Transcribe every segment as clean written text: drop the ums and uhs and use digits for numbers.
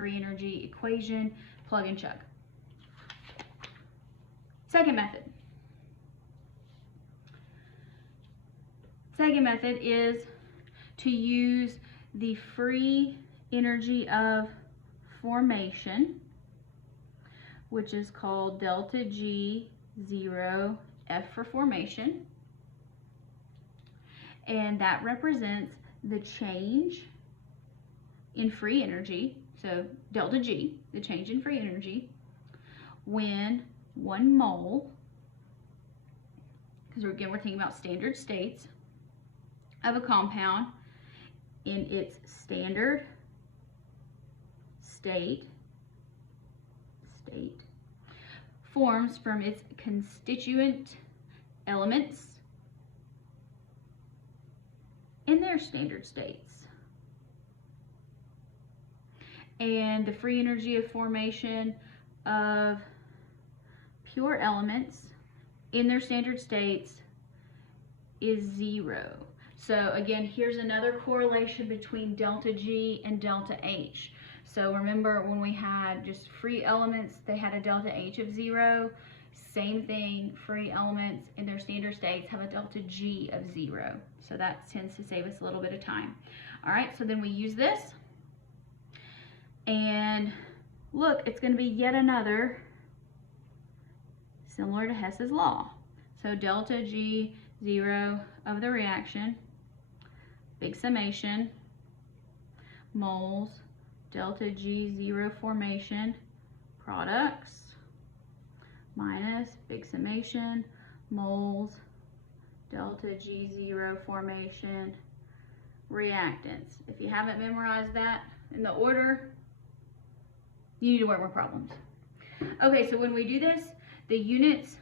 free energy equation, plug and chug. Second method. Second method is to use the free energy of formation, which is called delta G 0 F for formation. And that represents the change in free energy, so delta G, the change in free energy, when 1 mole, because again we're thinking about standard states, of a compound in its standard state forms from its constituent elements in their standard states. And the free energy of formation of pure elements in their standard states is 0. So again, here's another correlation between delta G and delta H. So remember when we had just free elements, they had a delta H of 0. Same thing, free elements in their standard states have a delta G of 0. So that tends to save us a little bit of time. All right, so then we use this. And look, it's going to be yet another similar to Hess's law. So delta G 0 of the reaction, big summation, moles, delta G 0 formation, products, minus big summation, moles, delta G 0 formation, reactants. If you haven't memorized that in the order, you need to work more problems. Okay, so when we do this, the units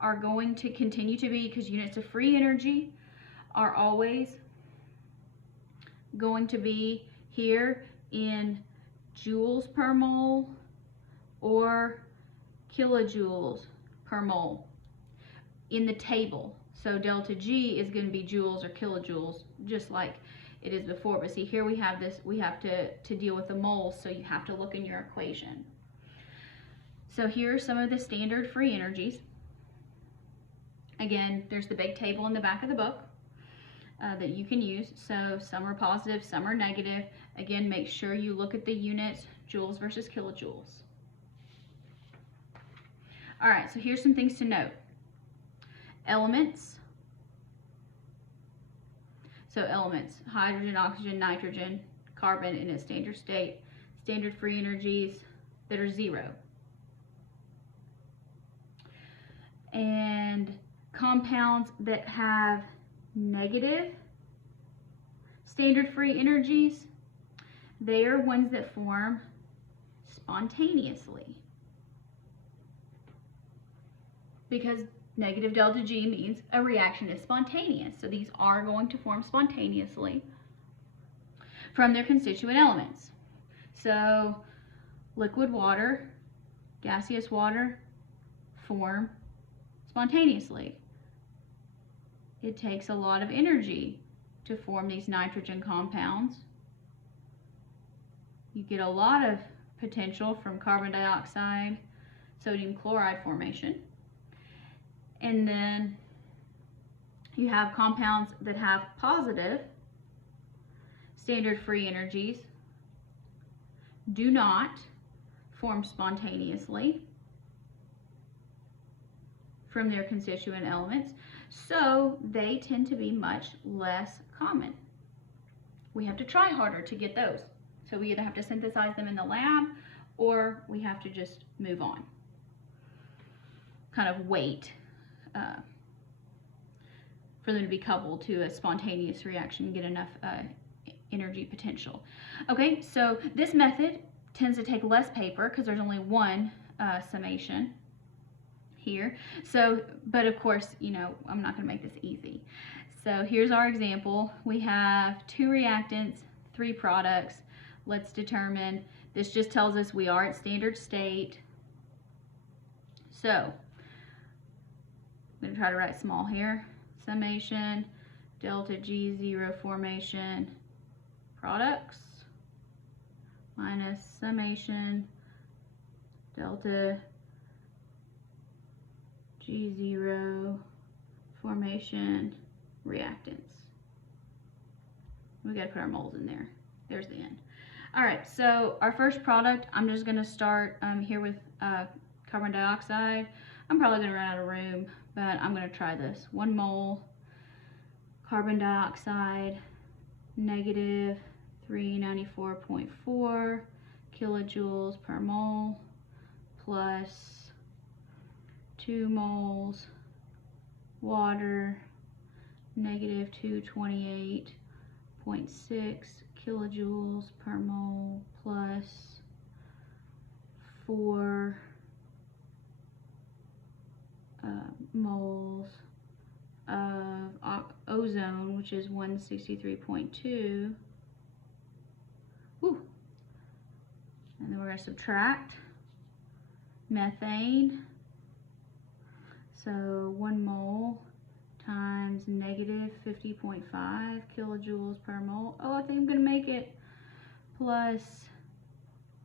are going to continue to be, because units of free energy are always going to be here in joules per mole or kilojoules per mole in the table. So delta G is going to be joules or kilojoules, just like it is before. But see, here we have this, we have to deal with the moles, so you have to look in your equation. So here are some of the standard free energies. Again, there's the big table in the back of the book that you can use. So some are positive, some are negative. Again, make sure you look at the units, joules versus kilojoules. All right, so here's some things to note. Elements. So elements, hydrogen, oxygen, nitrogen, carbon in its standard state, standard free energies that are 0. And compounds that have negative standard free energies, they are ones that form spontaneously. Because negative delta G means a reaction is spontaneous. So these are going to form spontaneously from their constituent elements. So liquid water, gaseous water form spontaneously. It takes a lot of energy to form these nitrogen compounds. You get a lot of potential from carbon dioxide, sodium chloride formation. And then you have compounds that have positive standard free energies, do not form spontaneously from their constituent elements, so they tend to be much less common. We have to try harder to get those. So we either have to synthesize them in the lab or we have to just move on. Kind of wait for them to be coupled to a spontaneous reaction and get enough energy potential. Okay, so this method tends to take less paper because there's only one summation here. So, but of course, you know, I'm not going to make this easy. So here's our example. We have 2 reactants, 3 products. Let's determine, this just tells us we are at standard state. So I'm going to try to write small here. Summation, delta G 0 formation, products, minus summation delta G0 formation reactants. We gotta put our moles in there. There's the end. All right, so our first product, I'm just gonna start here with carbon dioxide. I'm probably gonna run out of room, but I'm gonna try this. 1 mole carbon dioxide, negative 394.4 kilojoules per mole, plus 2 moles water, negative 228.6 kilojoules per mole, plus 4 moles of ozone, which is 163.2. Whew. And then we're going to subtract methane. So 1 mole times negative 50.5 kilojoules per mole. Oh, I think I'm going to make it plus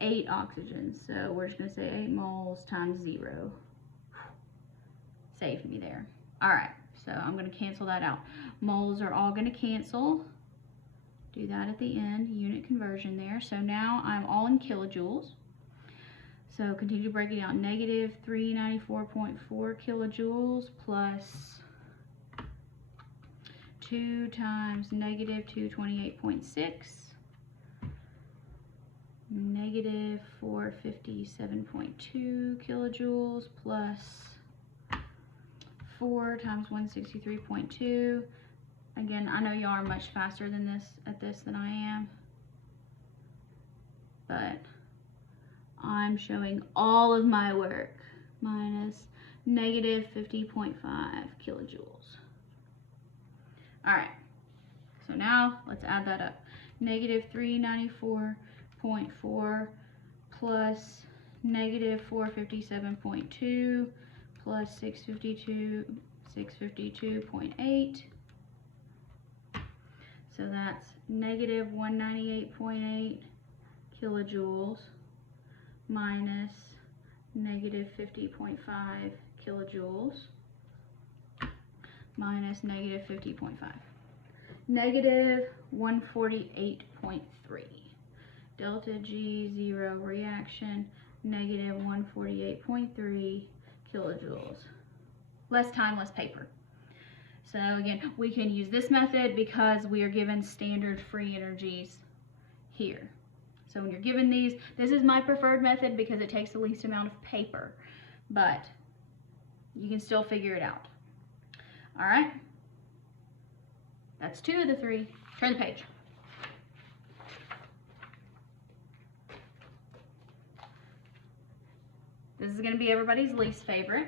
8 oxygens. So we're just going to say 8 moles times 0. Saved me there. All right, so I'm going to cancel that out. Moles are all going to cancel. Do that at the end, unit conversion there. So now I'm all in kilojoules. So continue to break it down. Negative 394.4 kilojoules plus 2 times negative 228.6, negative 457.2 kilojoules plus 4 times 163.2. Again, I know y'all are much faster than this at this than I am, but I'm showing all of my work, minus negative 50.5 kilojoules. All right, so now let's add that up. Negative 394.4 plus negative 457.2 plus 652.8. So that's negative 198.8 kilojoules minus negative 50.5 kilojoules minus negative 50.5. Negative 148.3. Delta G0 reaction, negative 148.3 kilojoules. Less time, less paper. So again, we can use this method because we are given standard free energies here. So when you're given these, this is my preferred method because it takes the least amount of paper, but you can still figure it out. All right, that's 2 of the 3. Turn the page. This is going to be everybody's least favorite.